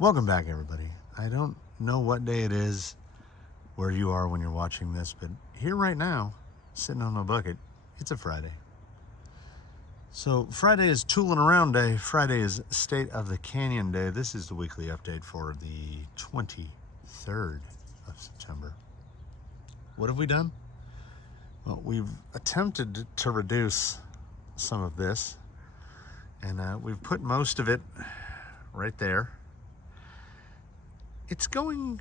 Welcome back, everybody. I don't know what day it is where you are when you're watching this, but here right now, sitting on my bucket, it's a Friday. So Friday is tooling around day. Friday is State of the Canyon Day. This is the weekly update for the 23rd of September. What have we done? Well, we've attempted to reduce some of this, and we've put most of it right there. It's going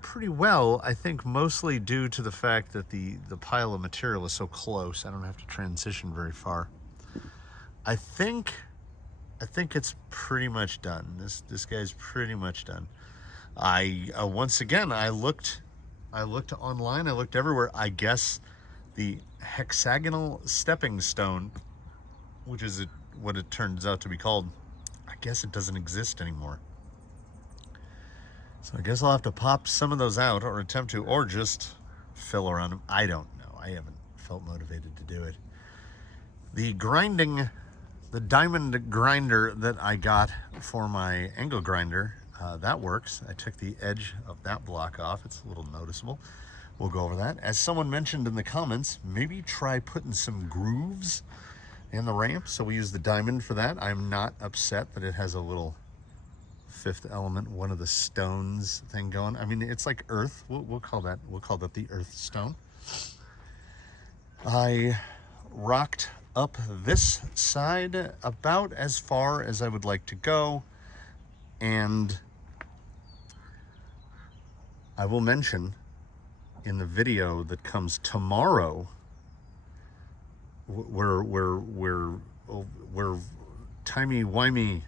pretty well, I think, mostly due to the fact that the pile of material is so close. I don't have to transition very far. I think it's pretty much done. This guy's pretty much done. Once again, I looked online, I looked everywhere. I guess the hexagonal stepping stone, which is what it turns out to be called, I guess it doesn't exist anymore. So I guess I'll have to pop some of those out, or attempt to, or just fill around them. I don't know. I haven't felt motivated to do it. The diamond grinder that I got for my angle grinder, that works. I took the edge of that block off. It's a little noticeable. We'll go over that. As someone mentioned in the comments, maybe try putting some grooves in the ramp. So we use the diamond for that. I'm not upset that it has a little fifth element, one of the stones thing going. I mean, it's like earth. We'll call that the earth stone. I rocked up this side about as far as I would like to go, and I will mention in the video that comes tomorrow, we're timey-wimey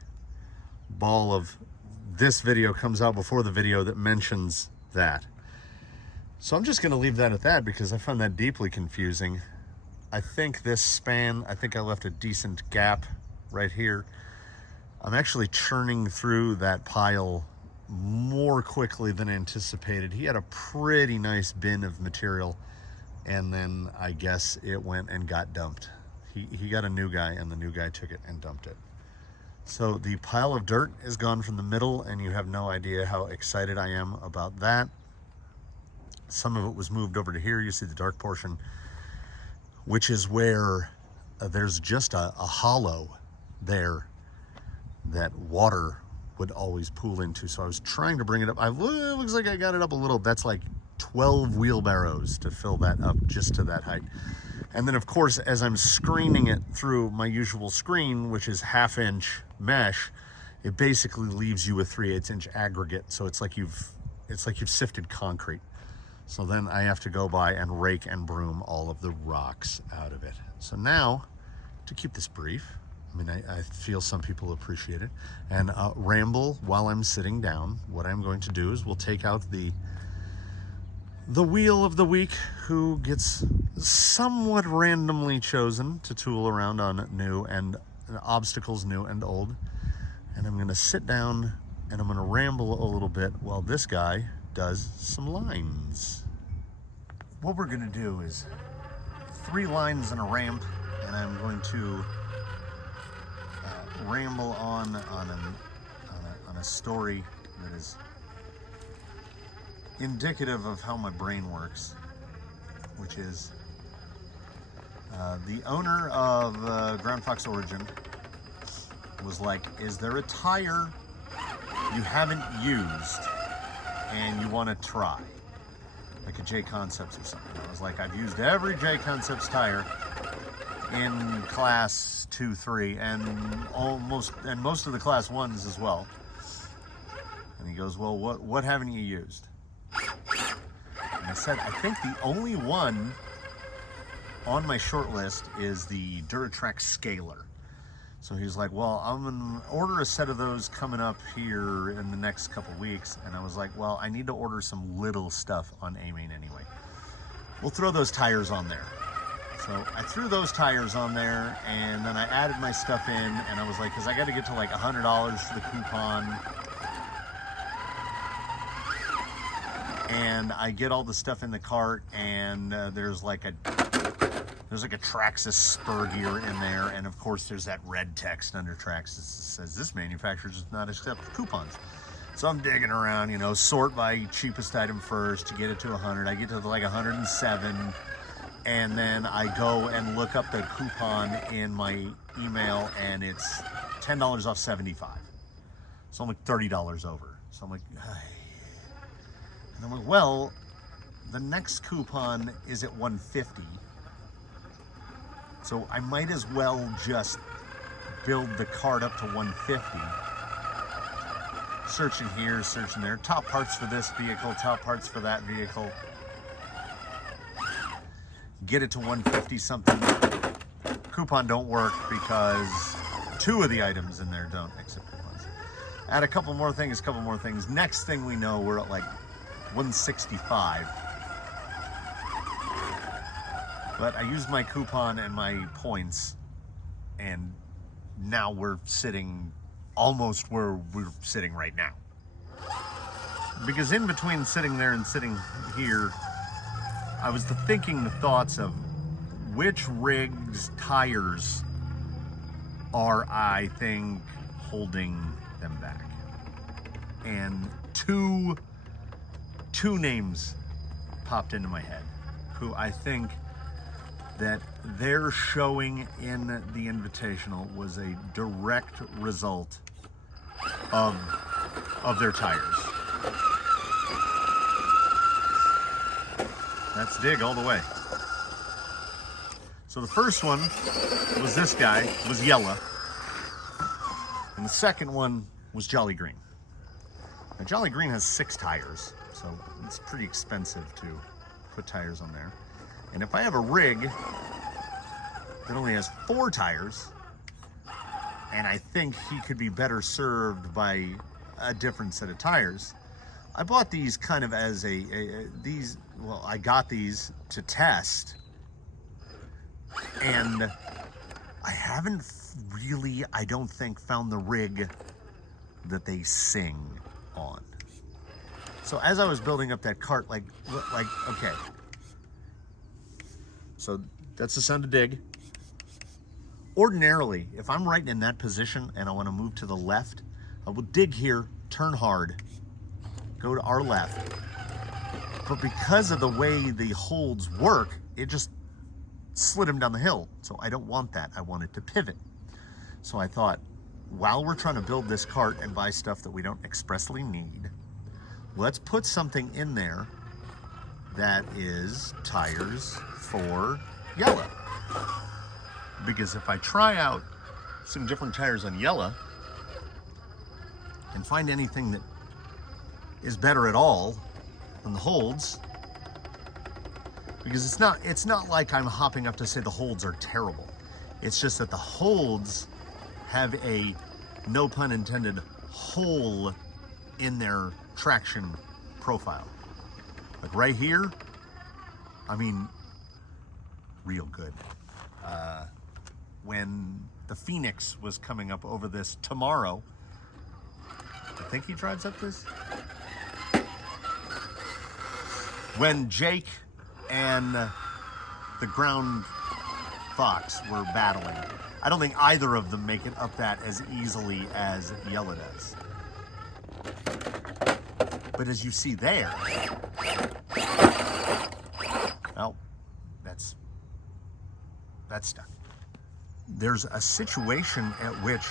ball of this video comes out before the video that mentions that. So I'm just going to leave that at that because I found that deeply confusing. I think this span, I think I left a decent gap right here. I'm actually churning through that pile more quickly than anticipated. He had a pretty nice bin of material, and then I guess it went and got dumped. He got a new guy, and the new guy took it and dumped it. So the pile of dirt is gone from the middle, and you have no idea how excited I am about that. Some of it was moved over to here. You see the dark portion, which is where there's just a hollow there that water would always pool into. So I was trying to bring it up. It looks like I got it up a little. That's like 12 wheelbarrows to fill that up just to that height. And then, of course, as I'm screening it through my usual screen, which is 1/2 inch mesh, it basically leaves you a 3/8 inch aggregate. So it's like you've sifted concrete. So then I have to go by and rake and broom all of the rocks out of it. So now, to keep this brief, I mean, I feel some people appreciate it, and ramble while I'm sitting down. What I'm going to do is we'll take out the wheel of the week, who gets somewhat randomly chosen to tool around on new and obstacles, new and old. And I'm going to sit down and I'm going to ramble a little bit while this guy does some lines. What we're going to do is 3 lines and a ramp, and I'm going to ramble on a story that is indicative of how my brain works, which is the owner of Ground Fox Origin was like, is there a tire you haven't used and you want to try? Like a J Concepts or something. I was like, I've used every J Concepts tire in class 2, 3, and most of the class 1s as well. And he goes, well, what haven't you used? And I said, I think the only one on my short list is the Duratrack Scalar. So he's like, well, I'm gonna order a set of those coming up here in the next couple weeks. And I was like, well, I need to order some little stuff on A-Main anyway. We'll throw those tires on there. So I threw those tires on there, and then I added my stuff in, and I was like, because I got to get to like $100 for the coupon. And I get all the stuff in the cart, and there's like a There's like a Traxxas spur gear in there, and of course there's that red text under Traxxas that says this manufacturer does not accept coupons. So I'm digging around, you know, sort by cheapest item first to get it to 100. I get to like 107, and then I go and look up the coupon in my email, and it's $10 off 75. So I'm like $30 over. So I'm like, ay. And I'm like, well, the next coupon is at 150. So I might as well just build the cart up to 150. Searching here, searching there. Top parts for this vehicle, top parts for that vehicle. Get it to 150 something. Coupon don't work because 2 of the items in there don't accept coupons. Add a couple more things, Next thing we know, we're at like 165. But I used my coupon and my points, and now we're sitting almost where we're sitting right now. Because in between sitting there and sitting here, I was thinking the thoughts of which rig's tires are, I think, holding them back. And two names popped into my head who I think that their showing in the Invitational was a direct result of their tires. That's dig all the way. So the first one was this guy, was yellow. And the second one was Jolly Green. Now Jolly Green has 6 tires, so it's pretty expensive to put tires on there. And if I have a rig that only has 4 tires, and I think he could be better served by a different set of tires, I bought these kind of as I got these to test, and I haven't really, I don't think, found the rig that they sing on. So as I was building up that cart, like okay, so that's the sound of dig. Ordinarily, if I'm right in that position and I want to move to the left, I will dig here, turn hard, go to our left. But because of the way the holds work, it just slid him down the hill. So I don't want that. I want it to pivot. So I thought, while we're trying to build this cart and buy stuff that we don't expressly need, let's put something in there that is tires for yellow. Because if I try out some different tires on yellow and find anything that is better at all than the holds, because it's not like I'm hopping up to say the holds are terrible. It's just that the holds have a, no pun intended, hole in their traction profile. Like right here, I mean, real good. When the Phoenix was coming up over this tomorrow, I think he drives up this. When Jake and the ground fox were battling, I don't think either of them make it up that as easily as Yella does. But as you see there, well, that's stuck. There's a situation at which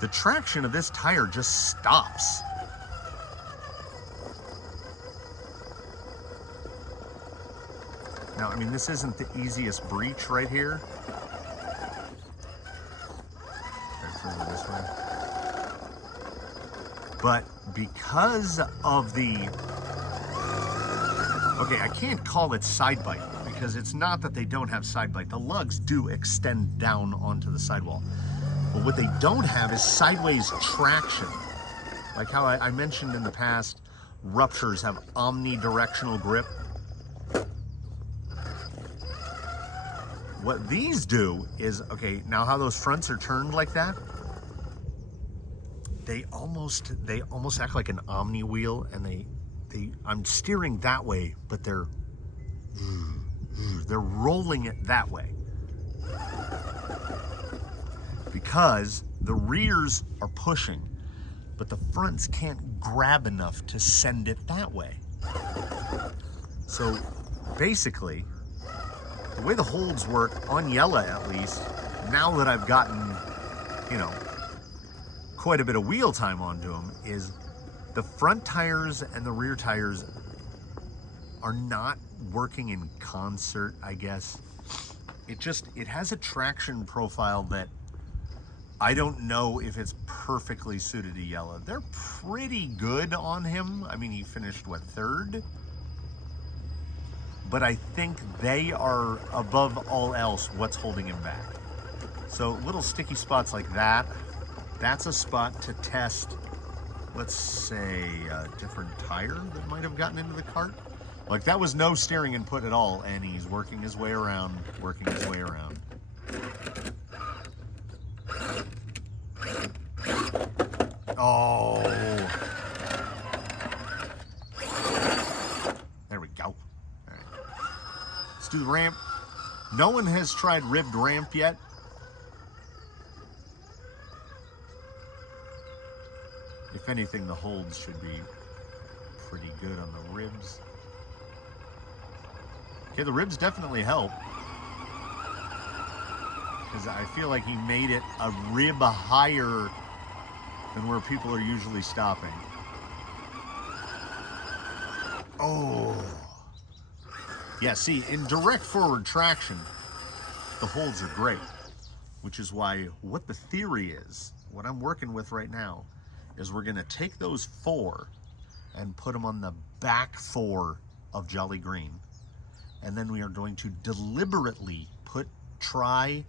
the traction of this tire just stops. Now, I mean, this isn't the easiest breach right here. Further this way. But because of the, okay, I can't call it side bite because it's not that they don't have side bite. The lugs do extend down onto the sidewall. But what they don't have is sideways traction. Like how I mentioned in the past, ruptures have omnidirectional grip. What these do is, okay, now how those fronts are turned like that, they almost act like an omni wheel, and I'm steering that way, but they're rolling it that way. because the rears are pushing, but the fronts can't grab enough to send it that way. So basically, the way the holds work on Yella, at least, now that I've gotten, you know, quite a bit of wheel time onto them, is the front tires and the rear tires are not working in concert, I guess. It has a traction profile that I don't know if it's perfectly suited to Yella. They're pretty good on him. I mean, he finished, what, third? But I think they are, above all else, what's holding him back. So little sticky spots like that, that's a spot to test, let's say, a different tire that might have gotten into the cart. Like, that was no steering input at all, and he's working his way around, working his way around. Oh. There we go. All right. Let's do the ramp. No one has tried ribbed ramp yet. If anything, the holds should be pretty good on the ribs. Okay, the ribs definitely help, because I feel like he made it a rib higher than where people are usually stopping. Oh. Yeah, see, in direct forward traction, the holds are great, which is why what the theory is, what I'm working with right now, is we're gonna take those 4 and put them on the back 4 of Jolly Green. And then we are going to deliberately try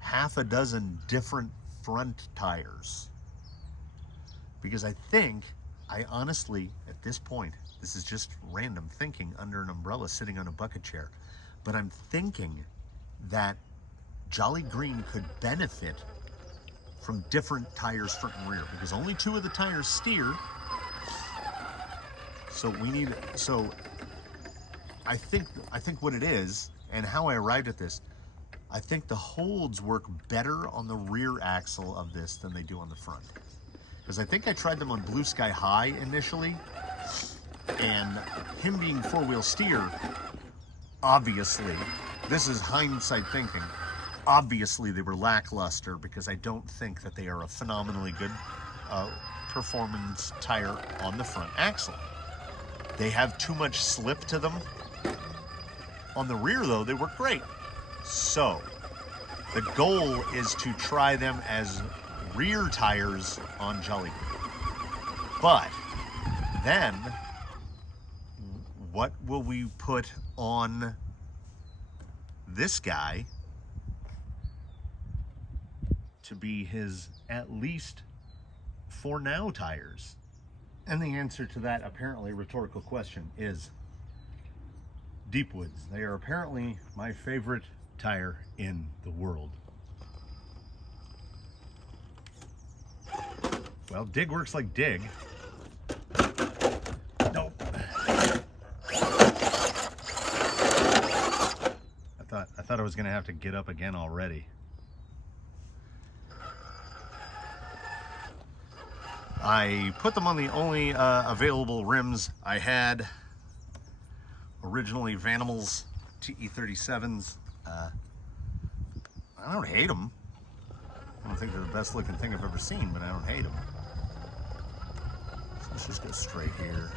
half a dozen different front tires. Because I honestly, at this point, this is just random thinking under an umbrella sitting on a bucket chair, but I'm thinking that Jolly Green could benefit from different tires front and rear, because only 2 of the tires steer. So I think what it is, and how I arrived at this, I think the holds work better on the rear axle of this than they do on the front. Because I think I tried them on Blue Sky High initially, and him being 4-wheel steer, obviously, this is hindsight thinking, obviously they were lackluster, because I don't think that they are a phenomenally good performance tire on the front axle. They have too much slip to them. On the rear, though, they work great. So, the goal is to try them as rear tires on Jolly Green. But then, what will we put on this guy to be his, at least for now, tires? And the answer to that apparently rhetorical question is Deepwoods. They are apparently my favorite tire in the world. Well, dig works like dig. Nope. I thought I was gonna have to get up again already. I put them on the only available rims I had. Originally Vanimals TE37s. I don't hate them. I don't think they're the best looking thing I've ever seen, but I don't hate them. So let's just go straight here.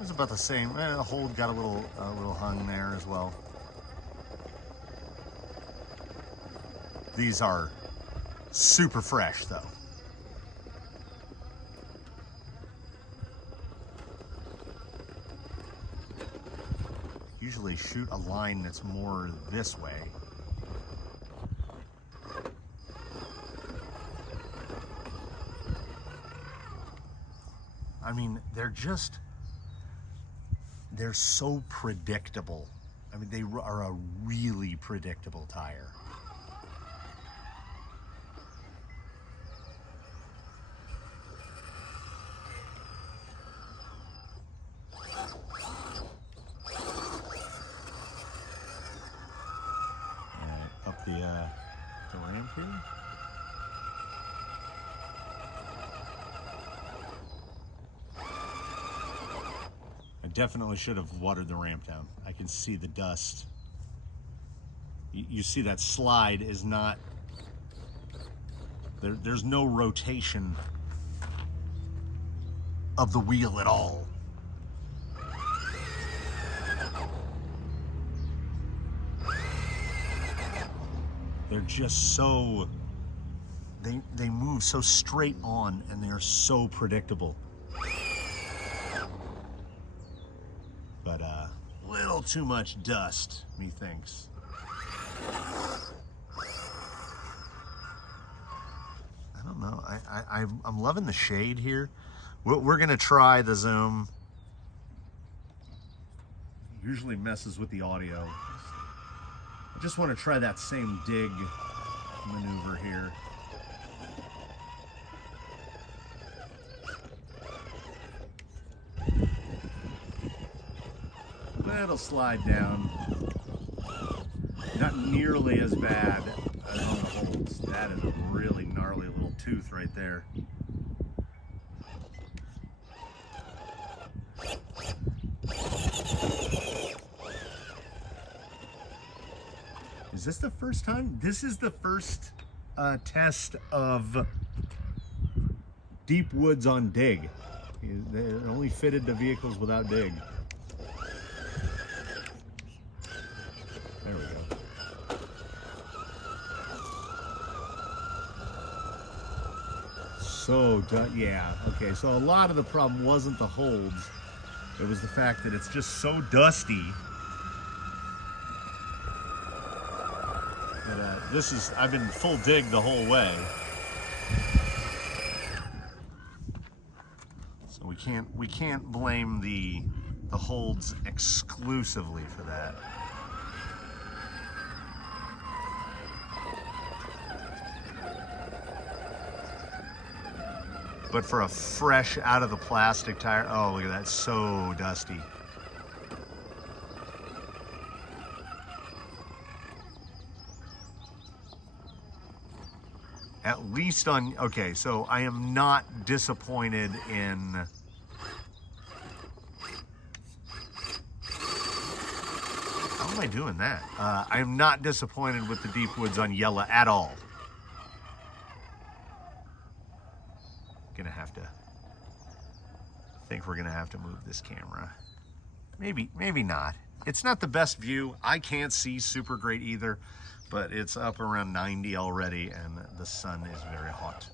It's about the same. The hold got a little hung there as well. These are super fresh though. Usually shoot a line that's more this way. I mean, they're so predictable. I mean, they are a really predictable tire. the ramp here. I definitely should have watered the ramp down. I can see the dust. You see that slide is not, there's no rotation of the wheel at all. They're just so, they move so straight on, and they're so predictable. But little too much dust, methinks. I don't know. I'm loving the shade here. We're gonna try the zoom. Usually messes with the audio. I just want to try that same dig maneuver here. It'll slide down. Not nearly as bad as on the holds. That is a really gnarly little tooth right there. Is this the first time? This is the first test of deep woods on dig. They only fitted the vehicles without dig. There we go. So, yeah, okay, so a lot of the problem wasn't the holds. It was the fact that it's just so dusty. That, I've been full dig the whole way. So we can't blame the holds exclusively for that. But for a fresh out of the plastic tire, oh, look at that, so dusty. At least on, okay, so I am not disappointed in, how am I doing that? I am not disappointed with the deep woods on Yella at all. I think we're gonna have to move this camera. Maybe not. It's not the best view. I can't see super great either, but it's up around 90 already and the sun is very hot.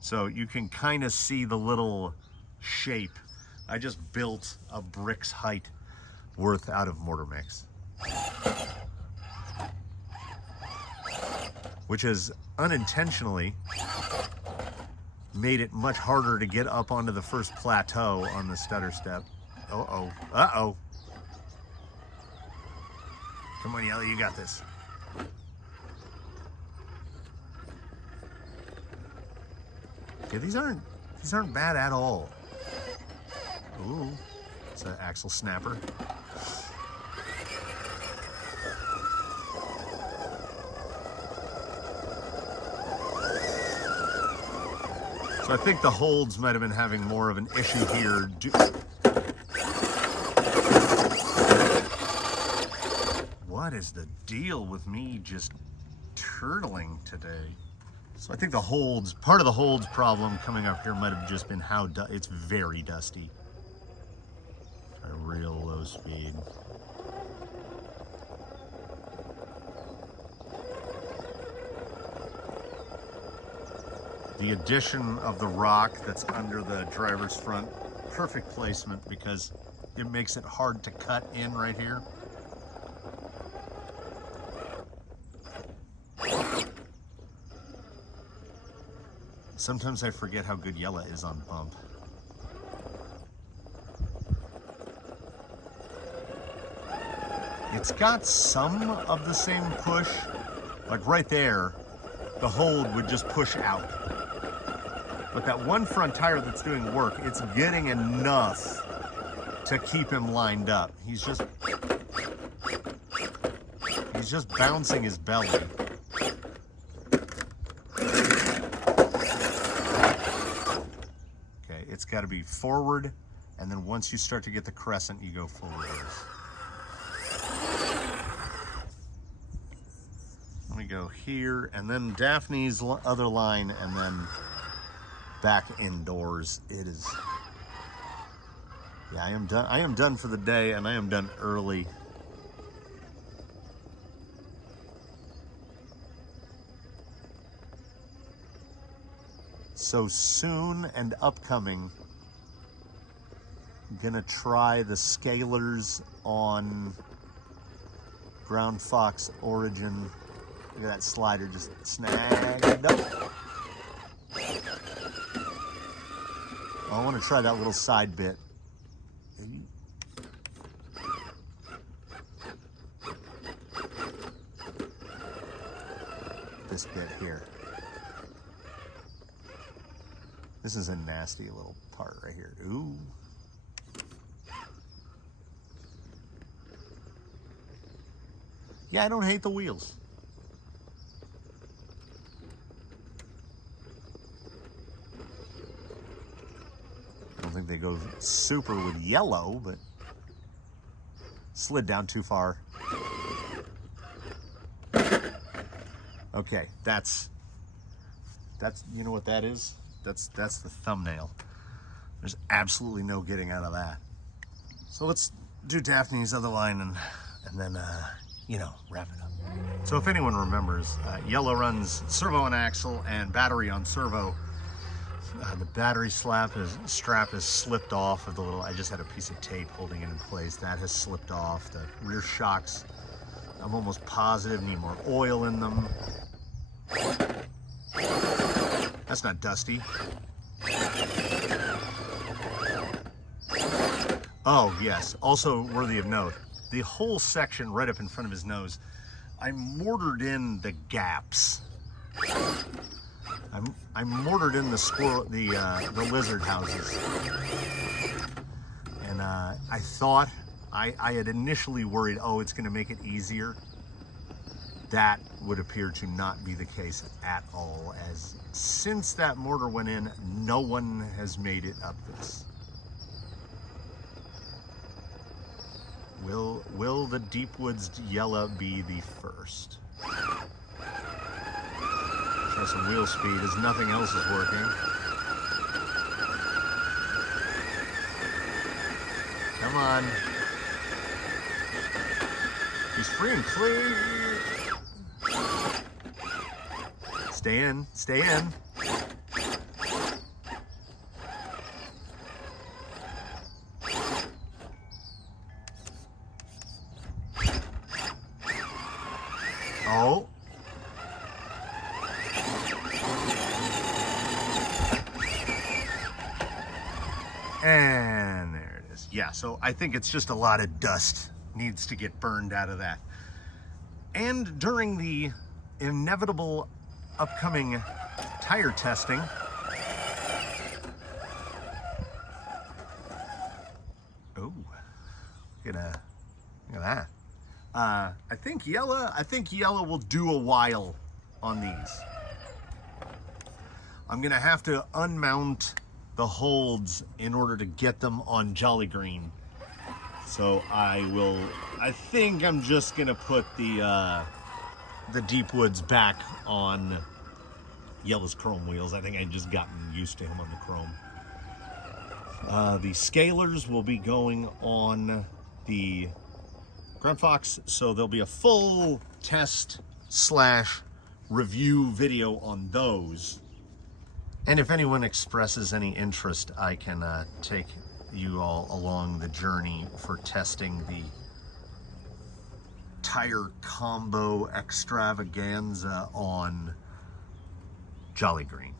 So you can kind of see the little shape. I just built a brick's height worth out of mortar mix, which has unintentionally made it much harder to get up onto the first plateau on the stutter step. Uh-oh, uh-oh. Come on, Yelly, you got this. Yeah, these aren't bad at all. Ooh, it's an axle snapper. So I think the holds might have been having more of an issue here. What is the deal with me just turtling today? So I think the holds, part of the holds problem coming up here might have just been how it's very dusty. Try real low speed. The addition of the rock that's under the driver's front, perfect placement because it makes it hard to cut in right here. Sometimes I forget how good Yella is on bump. It's got some of the same push, like right there, the hold would just push out. But that one front tire that's doing work, it's getting enough to keep him lined up. He's just bouncing his belly. Okay, it's got to be forward, and then once you start to get the crescent, you go full reverse. Let me go here, and then Daphne's other line, and then back indoors. It is, yeah, I am done. I am done for the day, and I am done early. So soon and upcoming, I'm gonna try the scalers on ground fox origin. Look at that slider just snagged up. I want to try that little side bit. This bit here. This is a nasty little part right here. Ooh. Yeah, I don't hate the wheels. I don't think they go super with yellow, but slid down too far. Okay, that's you know what that is? That's the thumbnail. There's absolutely no getting out of that. So let's do Daphne's other line and then you know, wrap it up. So if anyone remembers, yellow runs servo on axle and battery on servo. The battery strap is slipped off of the little, I just had a piece of tape holding it in place. That has slipped off. The rear shocks, I'm almost positive, need more oil in them. That's not dusty. Oh, yes. Also worthy of note, the whole section right up in front of his nose, I mortared in the gaps. I mortared in the squirrel, the lizard houses. And I thought, I had initially worried, oh, it's going to make it easier. That would appear to not be the case at all, as since that mortar went in, no one has made it up this. Will the Deepwoods Yellow be the first? Try some wheel speed as nothing else is working. Come on. He's free and clear. Stay in, stay in. Oh. And there it is. Yeah, so I think it's just a lot of dust needs to get burned out of that. And during the inevitable upcoming tire testing, oh, look at that. I think yellow will do a while on these. I'm gonna have to unmount the holds in order to get them on Jolly Green. So I think I'm just gonna put the Deepwoods back on Yellow's chrome wheels. I think I've just gotten used to him on the chrome. The scalers will be going on the Ground Fox, so there'll be a full test / review video on those. And if anyone expresses any interest, I can take you all along the journey for testing the tire combo extravaganza on Jolly Green.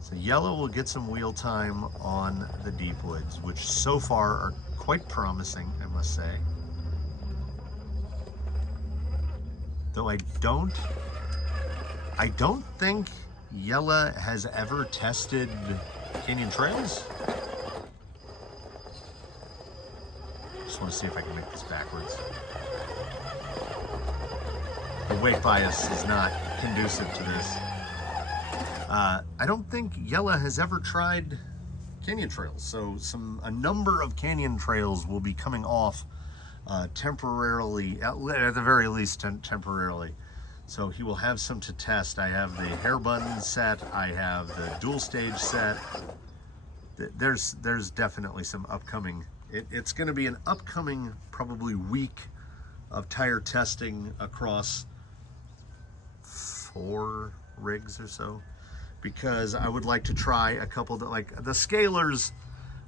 So Yellow will get some wheel time on the Deepwoods, which so far are quite promising, I must say. Though I don't think Yella has ever tested canyon trails? Just want to see if I can make this backwards. The weight bias is not conducive to this. I don't think Yella has ever tried canyon trails, so a number of canyon trails will be coming off temporarily, at the very least temporarily. So he will have some to test. I have the hair bun set, I have the dual stage set. There's definitely some upcoming, it's going to be an upcoming probably week of tire testing across 4 rigs or so, because I would like to try a couple that, like the scalers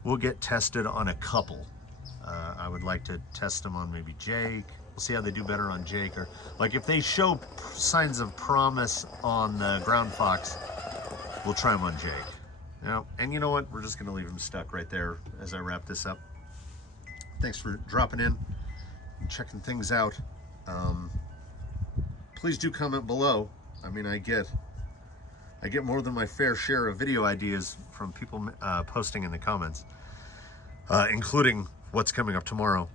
will get tested on a couple. I would like to test them on maybe Jake. We'll see how they do better on Jake, or like if they show signs of promise on the ground fox, we'll try them on Jake. And you know what? We're just gonna leave them stuck right there as I wrap this up. Thanks for dropping in and checking things out. Please do comment below. I mean, I get more than my fair share of video ideas from people posting in the comments, including what's coming up tomorrow.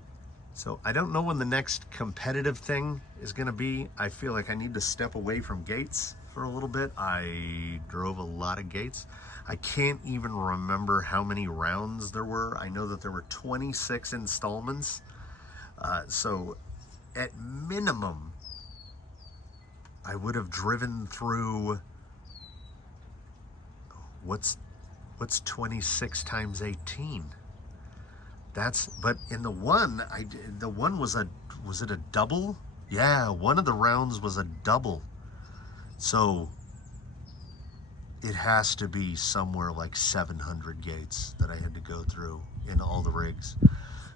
So I don't know when the next competitive thing is going to be. I feel like I need to step away from gates for a little bit. I drove a lot of gates. I can't even remember how many rounds there were. I know that there were 26 installments. So at minimum, I would have driven through, what's 26 times 18? But in the one, was it a double? Yeah, one of the rounds was a double. So it has to be somewhere like 700 gates that I had to go through in all the rigs.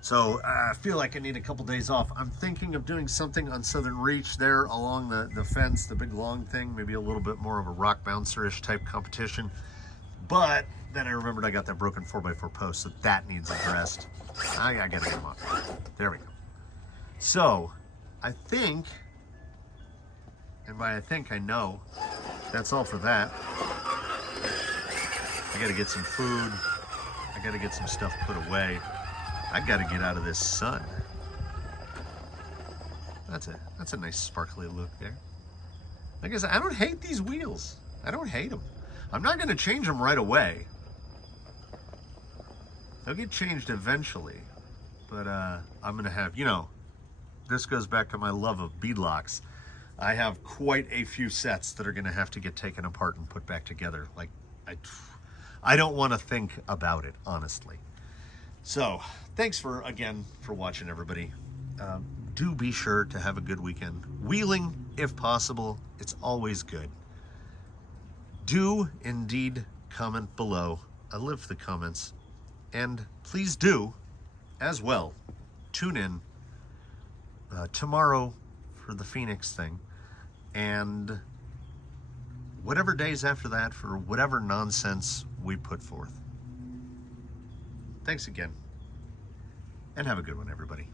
So I feel like I need a couple days off. I'm thinking of doing something on Southern Reach there along the fence, the big long thing, maybe a little bit more of a rock bouncer-ish type competition. But then I remembered I got that broken 4x4 post, so that needs addressed. I gotta get them off. There we go. So I think, and by I think I know, that's all for that. I gotta get some food. I gotta get some stuff put away. I gotta get out of this sun. That's a nice sparkly look there. Like I said, I don't hate these wheels. I don't hate them. I'm not gonna change them right away. They'll get changed eventually, but I'm gonna have, this goes back to my love of beadlocks. I have quite a few sets that are gonna have to get taken apart and put back together. Like, I don't wanna think about it, honestly. So, thanks again for watching, everybody. Do be sure to have a good weekend. Wheeling, if possible, it's always good. Do indeed comment below. I live for the comments. And please do, as well, tune in tomorrow for the Phoenix thing, and whatever days after that for whatever nonsense we put forth. Thanks again, and have a good one, everybody.